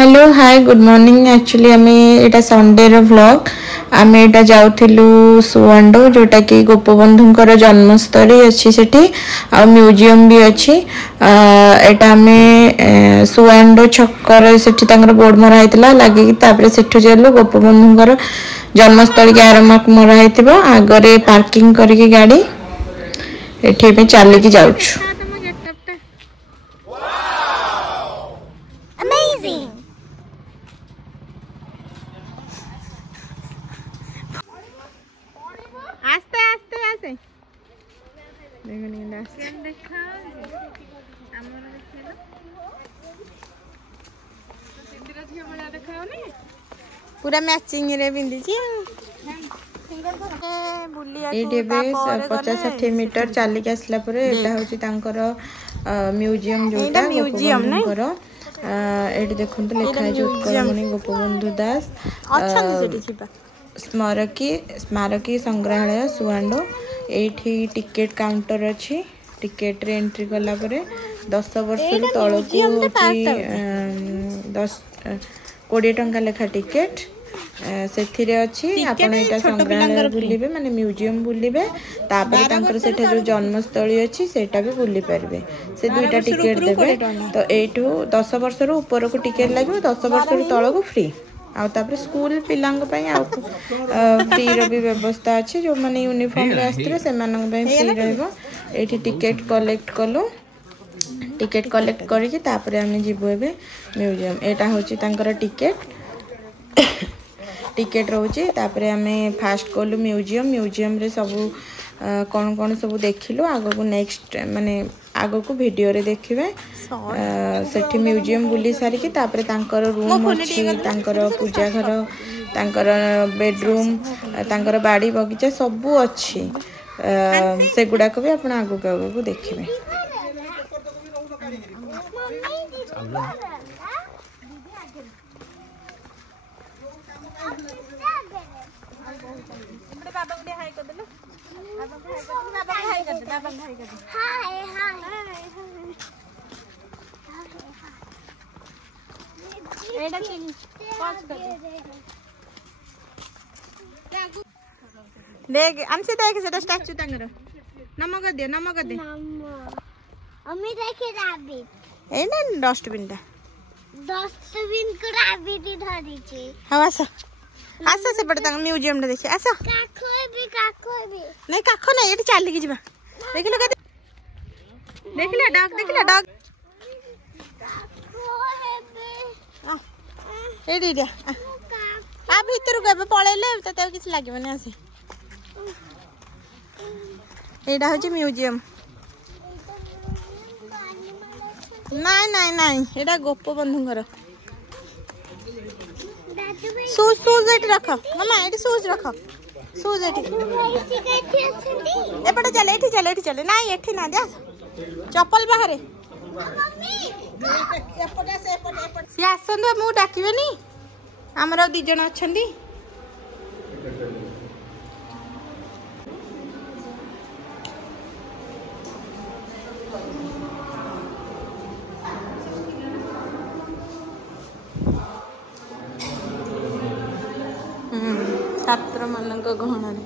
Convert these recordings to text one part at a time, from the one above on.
Hello hi good morning. Actually आम एटा Sunday रो vlog आम एटा जाउथिलु सुवांडो जोटा कि गोपबंधुंकर जन्मस्थली अच्छी सेठी आ म्यूजियम भी अच्छी। एटा आम सुवांडो छक्कर सेठी तांकर बोर्ड मरा हैतला लागी तापरे सेठु जेलु गोपबंधुंकर जन्मस्थली के आरमार्क मरा हैतिबो आगरे पार्किंग करके गाड़ी एठी पे चाली की जाउछु। आस्ते आस्ते आसे देखो केम देखा हमर देखलो सिंदूर झियो बड़ा देखाओनी पूरा मैचिंग रे बिंदी छी एटे बे 50-60 मीटर चाली के आसला परे एटा होची तांकर म्यूजियम जोटा म्यूजियम नै कर एटे देखंत लिखा है उत्कलमणि गोपबंधु दास अच्छा सेठी छिपा स्मारकी संग्रहालय सुवांडो। एठी टिकेट काउंटर अच्छी टिकेट रे एंट्री कला परे 10 वर्ष तलकू 20 टंका लेखा टिकेट सेथिरे अच्छी। आपण एटा संग्रहालय बुलिबे माने म्यूजियम बुलिबे तापर तांकर सेठा जो जन्मस्थली अच्छी सेटा भी बुली परबे। से दुईटा टिकेट देबे तो एठू 10 वर्ष रो ऊपर को टिकेट लागबे 10 वर्ष रो तळको फ्री आ तापर स्कूल पिलांग पई आ फ्री रो भी व्यवस्था अछि। जो माने यूनिफॉर्म रे आस्त्रे से मानन पई फ्री रहबो। एठी टिकेट कलेक्ट कलो टिकेट कलेक्ट करिके तापर हम जिबो एबे म्यूजियम। एटा होची तांकर टिकेट रहउची तापर हमें फास्ट कलु म्यूजियम म्यूजियम रे सब कौन कौन सब देखिलु आगो को नेक्स्ट माने आगो को वीडियो रे देखिबे। सेठी म्यूजियम बुली सारी के तापर तांकर रूम अछि तांकर पूजा घर तांकर बेडरूम तांकर बाड़ी बगीचा सब अछि से गुडा को भी आपण आगो को देखिबे। बाबा को हाय कर देलो बाबा को हाय कर दे बाबा को हाय कर दे हाय हाय एडा चिन पांच कर दे देख अंशी देख सेटा स्टैचू तांगर नमक दे अम्मी देखे राबिट एना डस्टबिन को राबिट धरी छी हवासा आसा से पड़ता म्यूजियम ने देखि आसा काखो भी नहीं काखो नहीं एठी चाल के जिबा देखिलो डॉग एडी दे आ भीतर गबे पळेले तते किछ लागबनी आसे एडा होची म्यूजियम नहीं एडा गोपबंधुंकर शूज एटी रख मामा एटी शूज रख शूज एटी एपटे चले नहीं एठी ना जा चप्पल बाहर सी आसंदु मु डाकिबेनी हमर 2 जण अछंदी छात्र मान गहन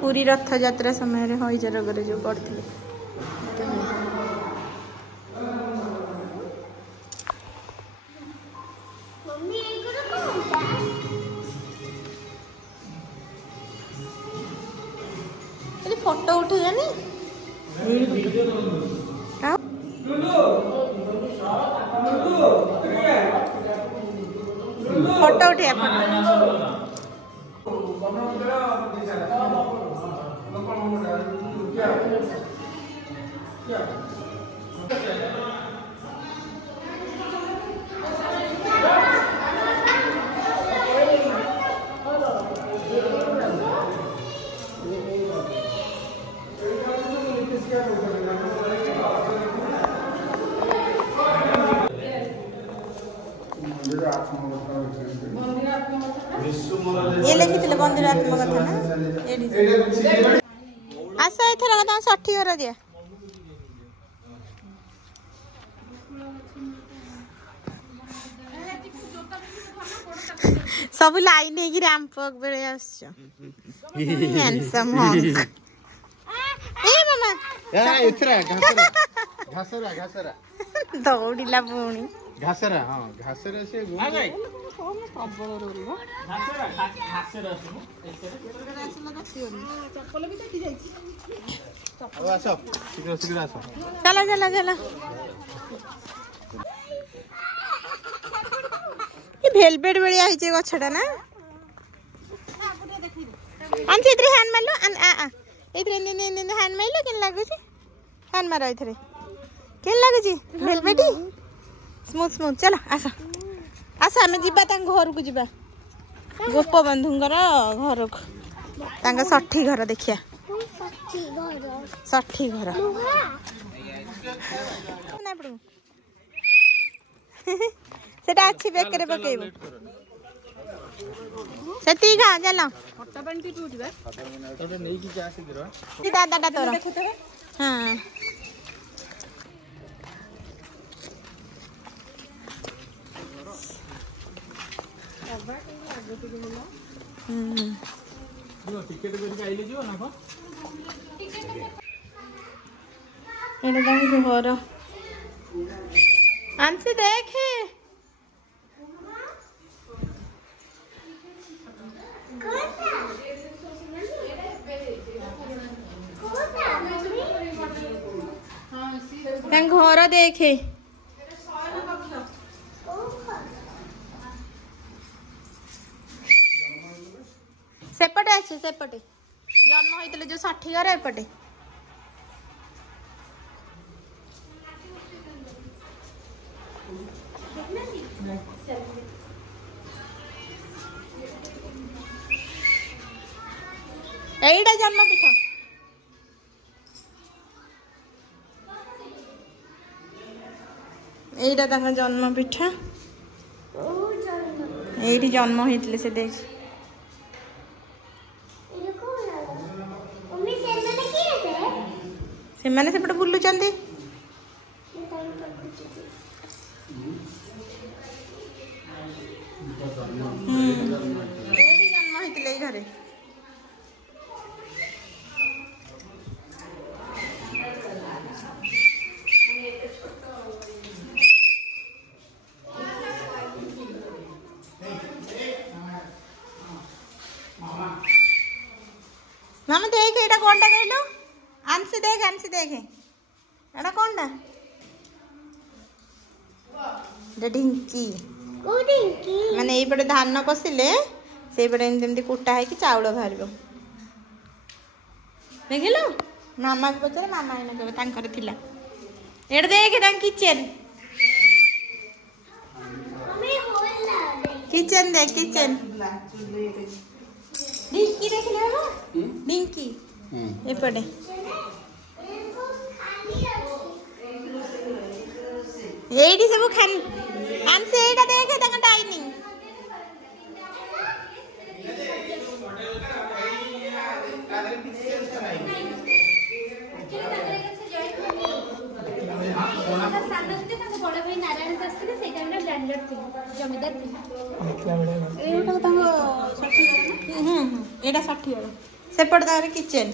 पूरी रथ यात्रा समय हईजा रोग जो पड़ते फोटो उठे जानी फोटो उठे ये लिखी बंदिर आत्मकथा ना आस एथर 60 घर दिया सब लाइन है कि रैंपक बेले आछो हैंडसम हंक ए मामा इथरा घासरा घासरा दौड़िला पुणी घासरा हां घासरा से आ गई प्रबल रोल घासरा घासरा चप्पल भी तटी जाई अब आसो शीघ्र शीघ्र आसो चला चला चला ये वेलवेट बेलिया हिचे गछटा ना आन इधर हैंड मारलो आन आ इधर ने हैंड मारलो केन लागो छी हैंड मारो इधर केन लागो छी वेलवेटी स्मूथ स्मूथ चलो आसा आसा हमें जीबा तांग घर को जीबा गोपबंधुंगर घर को तांग साठी घर देखिया साठी घर ना पड़ू सेटा अच्छी बेकरे पकेइबो सेती खा चलो फटा बंटी टूटबे तोटे नहीं की जा शीघ्र ती दादाटा तोर हां टिकट करके आइले जियो ना को एने दाई घर आंसे देखे घर देखे सेपटे अच्छे सेपटे जन्म होते जो 60 घर एपटे एईटा जन्म पीठ एईटा तांका जन्म पीठ एईटी जन्म होइतले से देख से माने सेपटे बुलुचंदी एईटी जन्म होइतले ए घरे मामा देख एटा कोनटा कहलो आंसे देख एटा कोनटा डिंकी माने एई पटे धान पसिले से पटे एमती कुटा है कि चाउल बाहरिबो देखिलो मामा को पचरे मामा एना कहबे तांकर थिला एटा देख तां किचन किचन देख किचन डिंकी देख ले मामा डिंकी एपटे एडी सब खान आंसे एटा देखे तांका डाइनिंग एटा 60 वाला सेपट दारे किचन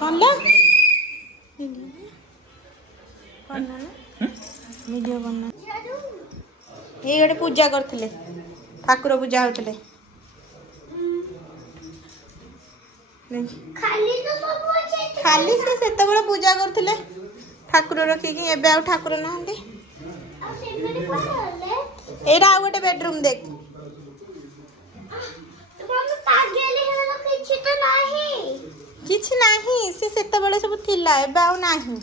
कौन ला वीडियो करना ये गोटे पूजा करथिले ठाकुर पूजा होतले खाली से सेते बळे पूजा करथिले ठाकुर रखी कि एबे आ ठाकुर नहंदी एडा आ गोटे बेडरूम देख किछि नाही से सेते बळे सब थिला एबे आ नाही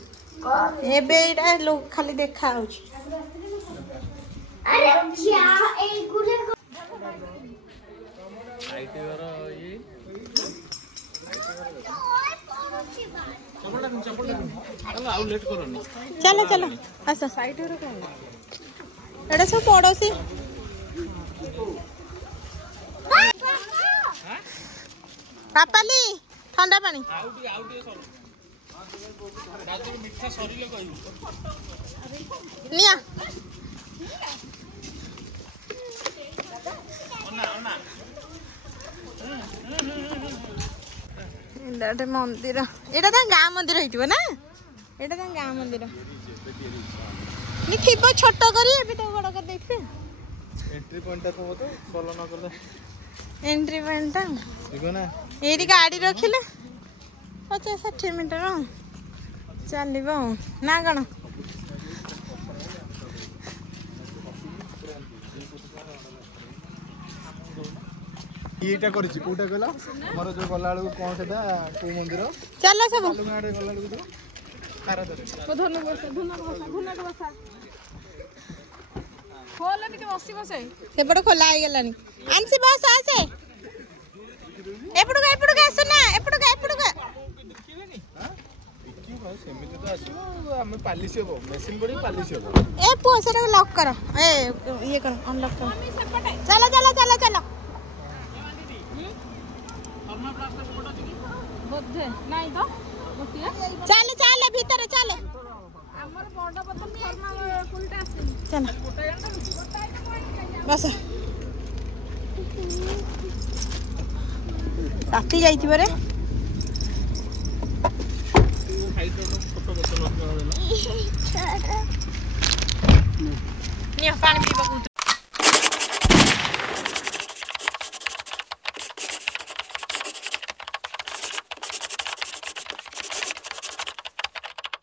एबे एडा लोग खाली देखा होछि अरे क्या एक गुले आईटी वाला ये चलो आउ लेट करोनी चलो चलो आसो साइड रो का एडा सब पड़ोसी पापाली ठंडा पानी आउटी सर राजू मिठा सरीले कहू निया ଏଇଟା ମନ୍ଦିର ଏଇଟା ତ ଗାଁ ମନ୍ଦିର ହେଇଥିବ ନା ଏଇଟା ତ ଗାଁ ମନ୍ଦିର ଥିବ ଛୋଟ କରି ଏବେ ତ ବଡ଼ କରିଦେଇଥିବେ एंट्री पॉइंट तो मत फॉलो न करले एंट्री पॉइंट देखो ना ଏଇଠି ଗାଡ଼ି ରଖିଲେ 50-60 ମିଟର ଚାଲିବ ନା କ'ଣ ଏଇଟା କରିଛି କୋଉଟା କହିଲ ଆମର ଯୋଉ ଗଲା ବେଳକୁ କଣ ସେଟା କୋଉ ମନ୍ଦିର ଚାଲ ସବୁ ଗାଁରେ ଗଲା ବେଳକୁ ଯୋଉ ତାରାତାରି ସେପଟେ ଖୋଲା ହେଇଗଲାଣି ଆନସି ବସ ଆସେ ଏପଟକୁ ଆସ ନା ଏପଟକୁ ସେମିତି ତ ଆସିବ ଆମେ ପାଲିସି ହବ ମେସିନ ପଡି ପାଲିସି ହବ ଏ ପୁଅ ସେଟାକୁ ଲକ୍ କର ଏ ଇଏ କର ଅନଲକ୍ କର ଚାଲ ଚାଲ ଚାଲ ଚାଲ ବୋଧେ ନାଇଁ ତ ଗୋଟିଏ ଚାଲେ ଚାଲେ ଭିତରେ ଚାଲେ ଆମର ବଡ ବୋତଲ ଫର୍ମାଲ କୁଲଟା ଆସିନି ଚାଲ ବସ ରାତି ଯାଇଥିବ ରେ ଛୋଟ ବୋତଲ ନିଅ ପାଣି ପିଇବାକୁ